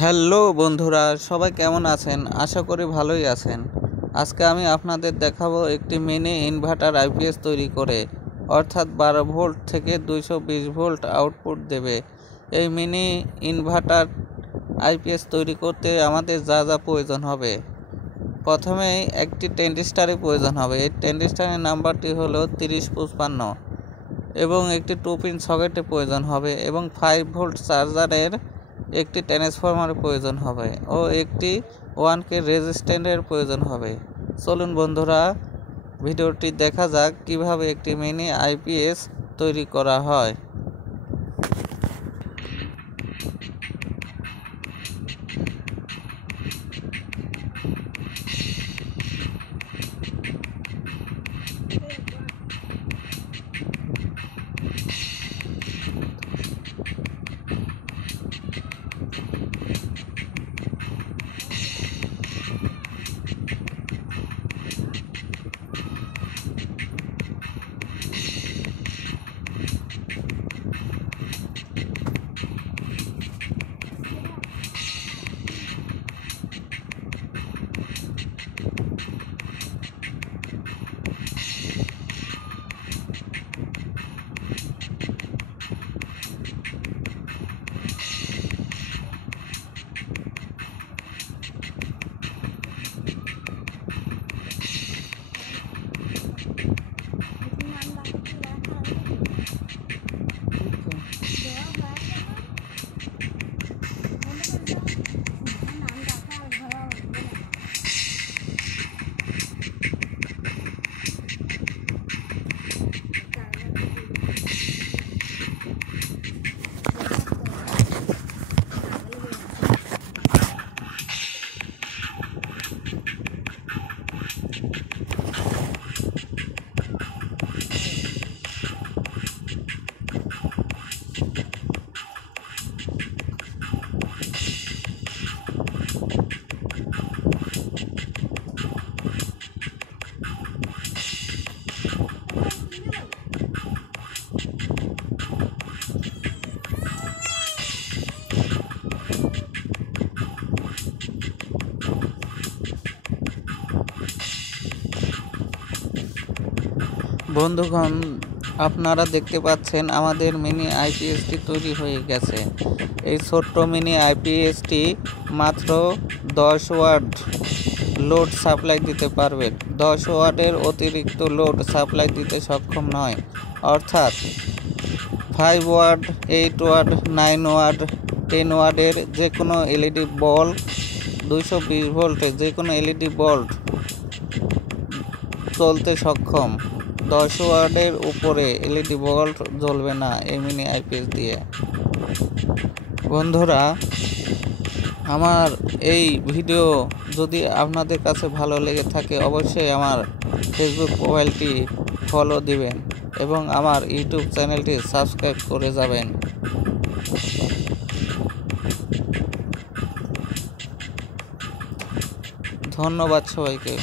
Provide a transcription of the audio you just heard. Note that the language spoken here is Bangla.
হ্যালো বন্ধুরা, সবাই কেমন আছেন? আশা করি ভালোই আছেন। আজকে আমি আপনাদের দেখাবো একটি মিনি ইনভার্টার আইপিএস তৈরি করে, অর্থাৎ 12 ভোল্ট থেকে 220 ভোল্ট আউটপুট দেবে। এই মিনি ইনভার্টার আইপিএস তৈরি করতে আমাদের যা যা প্রয়োজন হবে, প্রথমেই একটি ট্রানজিস্টরের প্রয়োজন হবে। এই ট্রানজিস্টরের নাম্বারটি হলো 3055 এবং একটি 2 পিন সকেটের প্রয়োজন হবে এবং 5 ভোল্ট চার্জারের একটি ট্রান্সফরমারের প্রয়োজন হবে ও একটি 1K রেজিস্ট্যান্সের প্রয়োজন হবে। চলুন বন্ধুরা, ভিডিওটি দেখা যাক কিভাবে একটি মিনি আইপিএস তৈরি করা হয়। বন্ধুগণ, আপনারা দেখতে পাচ্ছেন আমাদের মিনি আইপিএসটি তৈরি হয়ে গেছে। এই ছোট্ট মিনি আইপিএসটি মাত্র 10 ওয়াট লোড সাপ্লাই দিতে পারবে। 10 ওয়াটের অতিরিক্ত লোড সাপ্লাই দিতে সক্ষম নয়, অর্থাৎ 5 ওয়াট, 8 ওয়াট, 9 ওয়াট, 10 ওয়াটের যে কোনো এলইডি বাল্ব, 220 ভোল্টের যে কোনো এলইডি বাল্ব চলতে সক্ষম। 10 ওয়াটের উপরে এলইডি বাল্ব জ্বলবে না এই মিনি আইপিএস দিয়ে। বন্ধুরা, আমার এই ভিডিও যদি আপনাদের কাছে ভালো লেগে থাকে, অবশ্যই আমার ফেসবুক প্রোফাইলটি ফলো দিবেন এবং আমার ইউটিউব চ্যানেলটি সাবস্ক্রাইব করে যাবেন। ধন্যবাদ সবাইকে।